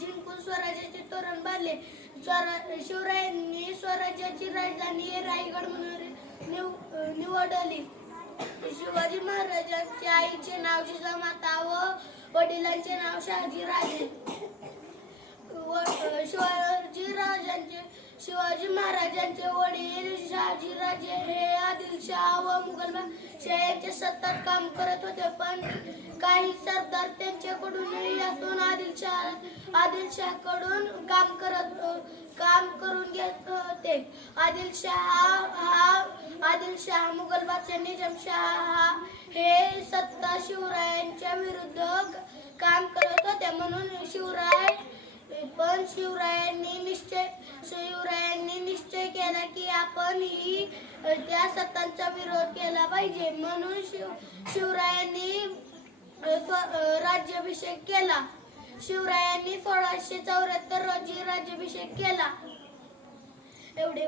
जिंकून स्वराज्याचे तोरण बांधले. शिवरायांनी स्वराज्याची राजधानी रायगड म्हणून निवडली. शिवाजी महाराजांच्या आईचे नाव जिजामाता व वडिलांचे नाव शहाजीराजे. शिवाजी महाराजांचे वडील शहाजीराजे हे आदिलशाह व मुघलशाह यांच्या सत्तेत काम करत होते, पण काही सरदार त्यांच्याकडून यातून आदिलशाहकडून काम करून घेत होते. आदिलशाह मुघल बादशाह निजामशाह हे सत्ता शिवरायांच्या विरुद्ध काम करत होते, म्हणून शिवरायांनी निश्चय केला की आपण ही त्या सत्तांचा विरोध केला पाहिजे. म्हणून शिवरायांनी राज्याभिषेक केला. शिवरायांनी 1674 रोजी राज्याभिषेक केला. एवढे